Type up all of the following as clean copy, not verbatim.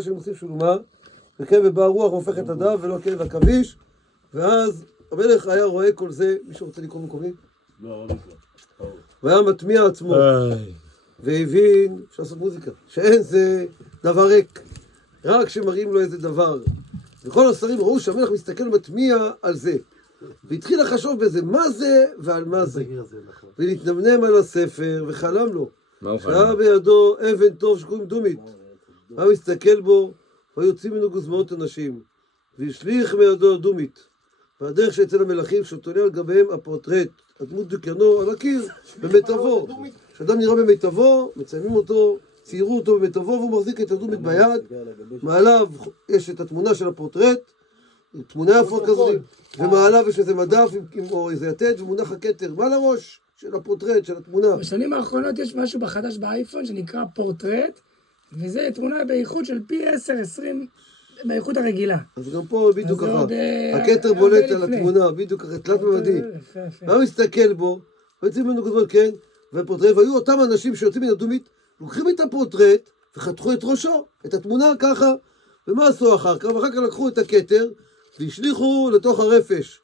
שהם עושים שולמה, וכן ובא הרוח והופך את הדף ולא הכלב הכביש, ואז המלך היה רואה כל זה, מישהו רוצה לקרוא מקומי? לא לקרוא. והיה מטמיע עצמו, והבין, אפשר לעשות מוזיקה, שאין זה דבר ריק, רק שמראים לו איזה דבר. וכל השרים ראו שהמלך מסתכל ומטמיע על זה, והתחיל לחשוב בזה, מה זה ועל מה זה, ולהתנמנם על הספר, וחלם לו, שהיה בידו אבן טוב שקוראים דומית, היה מסתכל בו, ויוצאים ממנו גוזמאות אנשים, והשליך מידו דומית, והדרך שאצל המלכים שתולה על גביהם הפורטרט, הדמות דוקיינו על הקיר, במיטבו. כשאדם נראה במיטבו, מציינים אותו, ציירו אותו במיטבו, והוא מחזיק את הדומית ביד, מעליו יש את התמונה של הפורטרט, תמונה יפה כזאת, ומעליו יש איזה מדף או איזה יתד, ומונח הכתר מעל הראש של הפורטרט, של התמונה. בשנים האחרונות יש משהו בחדש באייפון שנקרא פורטרט, וזה תמונה באיכות של פי 10-20 באיכות הרגילה. אז גם פה בדיוק ככה, הכתר בולט על התמונה, בדיוק ככה, תלת ממדי. והוא מסתכל בו, ויוצאים ממנו גוזמאות, כן, והפורטרט, והיו אותם אנשים שיוצאים מן הדומית, לוקחים את הפורטרט וחתכו את ראשו, את התמונה ככה, ומה עשו אחר כך? ואחר כך לקחו את הכתר והשליחו לתוך הרפש.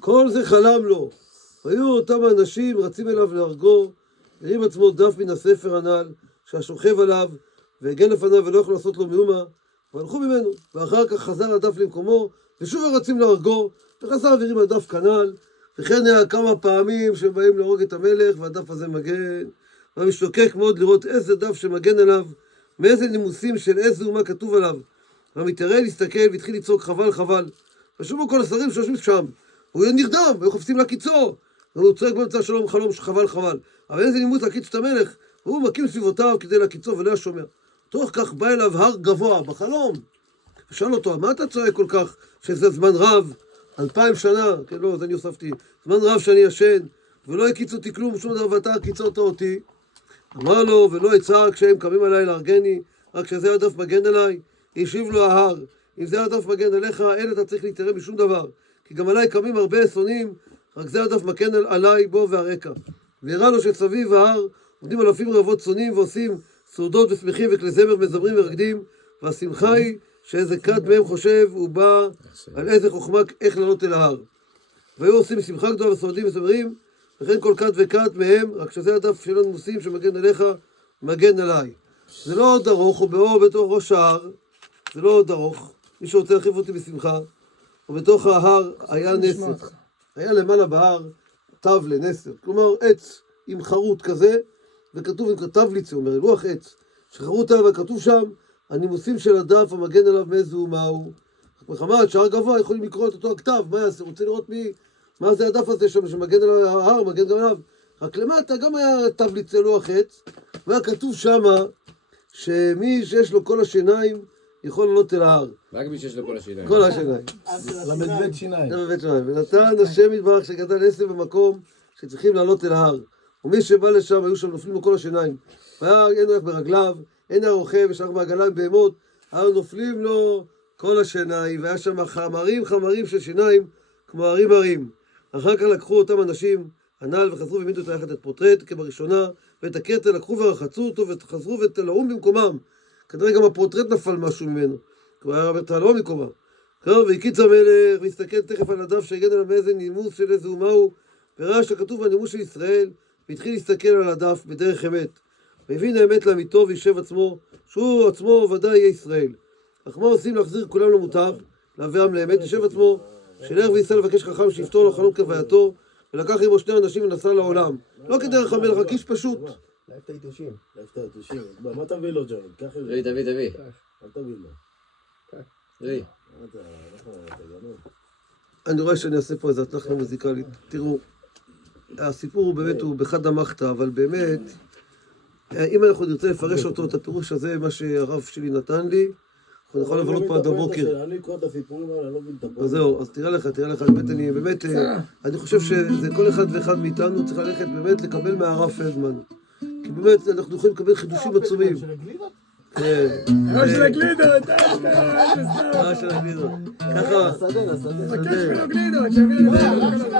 כל זה חלם לו. היו אותם האנשים רצים אליו להרגו, הרים עצמו דף מן הספר הנ"ל, שהשוכב עליו, והגן לפניו ולא יכול לעשות לו מאומה, והלכו ממנו, ואחר כך חזר הדף למקומו, ושוב הם רצים להרגו, וחזר והרים הדף כנ"ל, וכן היה כמה פעמים שהם באים להרוג את המלך, והדף הזה מגן, והמשתוקק מאוד לראות איזה דף שמגן עליו, מאיזה נימוסים של איזה ומה כתוב עליו. והמתיירא להסתכל והתחיל לצעוק חבל חבל, ושומעו כל השרים שיושבים שם, הוא נרדם, והיו חפצים להקיצו, והוא צועק באמצע שלום חלום שחבל חבל, אבל איזה נימוס להקיץ את המלך, והוא מקים סביבותיו כדי להקיצו ולא השומע. תוך כך בא אליו הר גבוה בחלום, ושאל אותו, מה אתה צועק כל כך, שזה זמן רב, 2000 שנה, כן לא, זה אני הוספתי, זמן רב שאני ישן, ולא הקיץ אותי כלום, שום דבר, ואתה קיצרת אותי. אמר לו, ולא אצעק כשהם קמים עליי להרגני, רק שזה הדף מגן עליי, השיב לו ההר, אם זה הדף מגן עליך, אין אתה צריך להתערב משום דבר, כי גם עליי קמים הרבה שונאים, רק זה הדף מגן עליי בו והרקע. והראה לו שסביב ההר עומדים אלפים רבות שונאים ועושים סעודות ושמחים וכלי זמר מזמרים ורקדים, והשמחה היא שאיזה כת מהם חושב הוא בא על איזה חוכמה איך לעלות אל ההר. והיו עושים שמחה גדולה וסעודים וזמרים, וכן כל כת וכת מהם, רק שזה הדף של הנימוסים שמגן עליך, מגן עליי. זה לא עוד ארוך, הוא באור בתוך ראש ההר, זה לא עוד ארוך, מי שרוצה להחליף אותי בשמחה, ובתוך ההר היה נסר. היה למעלה בהר תבלה, נסר, כלומר עץ עם חרוט כזה, וכתוב, תבליץ, הוא אומר, לוח עץ, שחרוט עליו וכתוב שם, הנימוסים של הדף המגן עליו מאיזו ומהו. מחמת שער גבוה יכולים לקרוא את אותו הכתב, מה יעשה? רוצה לראות מה זה הדף הזה שם שמגן על ההר, מגן גם עליו. רק למטה גם היה תבליץ לוח עץ, והיה כתוב שמה שמי שיש לו כל השיניים יכול לעלות אל ההר. רק מי שיש לו כל השיניים. כל השיניים. למדבט שיניים. למדבט שיניים. ונתן השם יתברך שגדל עשב במקום שצריכים לעלות אל ההר. ומי שבא לשם היו שם נופלים לו כל השיניים. והיה אין רק ברגליו, אין היה רוכב, ושאר בעגליים בהמות, היו נופלים לו כל השיניים, והיה שם חמרים של שיניים כמו הרים. אחר כך לקחו אותם אנשים הנ"ל וחזרו והעמידו את היחד את פורטרט כבראשונה, ואת הכתר לקחו ורחצו אותו וחזרו ותלאום במקומם. כנראה גם הפורטרט נפל משהו ממנו, כי הוא היה תלאום במקומם. והקיץ המלך והסתכל תכף על הדף שהגן עליו מאיזה נימוס של איזה ומהו, וראה שכתוב בנימוס של ישראל, והתחיל להסתכל על הדף בדרך אמת. והבין האמת לאמיתו וישב עצמו, שהוא עצמו ודאי יהיה ישראל. אך מה עושים להחזיר כולם למוטב, להביאם לאמת, ישב עצמו, שילך וייסע לבקש חכם שיפתור לו חלום כווייתו, ולקח עמו שני אנשים ונסע לעולם. לא כדרך המלך, רק איש פשוט. להיף את היתושים. מה תביא לו ג'וני? תביא. אל תביא לו. תביא. אני רואה שאני אעשה פה איזה התנחלה מוזיקלית. תראו, הסיפור הוא באמת, הוא בחד המחתא, אבל באמת, אם אנחנו נרצה לפרש אותו, את הפירוש הזה, מה שהרב שלי נתן לי, אנחנו נוכל לבלות פה עד הבוקר. אני אקרוא את הסיפורים האלה, אני לא מבין את הפורט. אז זהו, אז תראה לך, באמת, אני חושב שזה כל אחד ואחד מאיתנו צריך ללכת באמת לקבל מהרב פלדמן. כי באמת אנחנו יכולים לקבל חידושים עצומים. כן. של הגלידות, של הגלידות. ככה. מבקש ממנו גלידות, שיביא לו גלידות.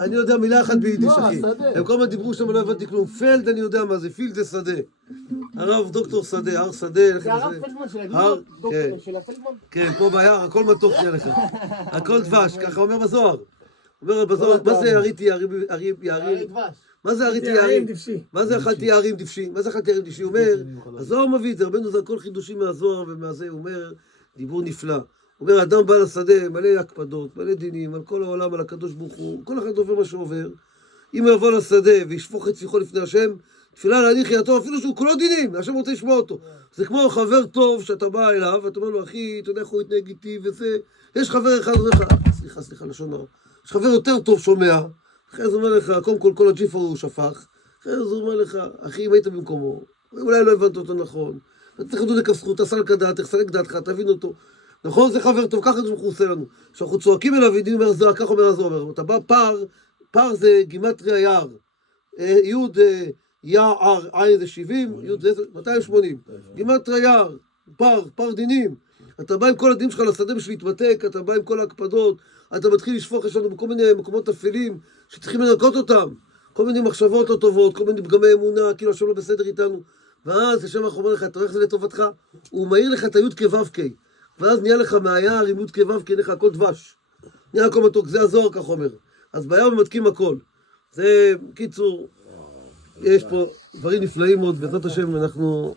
אני יודע מילה אחת ביידיש, אחי. הם כל הזמן דיברו שם, לא הבנתי כלום. פלד, אני יודע מה זה, פילד זה שדה. הרב דוקטור שדה, הר שדה. זה הרב פלדמן של הר, הגיבור, כן. דוקטור של הפלדמן. כן, פה ביער, הכל מתוק נהיה לך. הכל דבש, ככה אומר בזוהר. אומר בזוהר, מה זה הריתי יערים? מה זה הריתי יערים? מה זה אכלתי יערים דבשי? מה זה אכלתי יערים דבשי? הוא אומר, הזוהר מביא את זה, רבנו זה הכל חידושים מהזוהר ומהזה, הוא אומר, דיבור נפלא. הוא אומר, אדם בא לשדה, מלא הקפדות, מלא דינים, על כל העולם, על הקדוש ברוך הוא, כל אחד עובר מה שעובר. אם הוא יבוא לשדה וישפוך את שיחו לפני השם, תפילה להניח יתו, אפילו שהוא כולו דינים, השם רוצה לשמוע אותו. זה כמו חבר טוב שאתה בא אליו, ואתה אומר לו, אחי, אתה יודע איך הוא יתנהג איתי וזה. יש חבר אחד, אומר לך, סליחה, לשון הרע. יש חבר יותר טוב שומע, אחרי זה אומר לך, קודם כל הג'יפה הוא שפך, אחרי זה אומר לך, אחי, אם היית במקומו, אולי לא הבנת אותו נכון, אתה צריך לדון לכף זכות, תעשה לקדעת, תחסלק דעתך, תבין אותו. נכון, זה חבר טוב, ככה הוא עושה לנו. כשאנחנו צועקים אליו, ידיעים אומר זוהר, כך אומר הזוהר, אתה בא פר זה גימטריה יער, יוד יער, עין זה 70, יוד זה 280, גימטריה יער, פר דינים, אתה בא עם כל הדינים שלך לשדה בשביל להתמתק, אתה בא עם כל ההקפדות, אתה מתחיל לשפוך, יש לנו בכל מיני מקומות אפלים שצריכים לנקות אותם, כל מיני מחשבות לא טובות, כל מיני פגמי אמונה, כאילו השם לא בסדר איתנו, ואז השם אומר לך, אתה רואה איך זה לטובתך? הוא מאיר לך את היוד כו"ק, ואז נהיה לך מהיער עם יוד כו"ק, נהיה לך הכל דבש, נהיה הכל מתוק, זה הזוהר כך אומר. אז ביער מתקים הכל. זה, קיצור, יש פה דברים נפלאים מאוד, בעזרת השם אנחנו...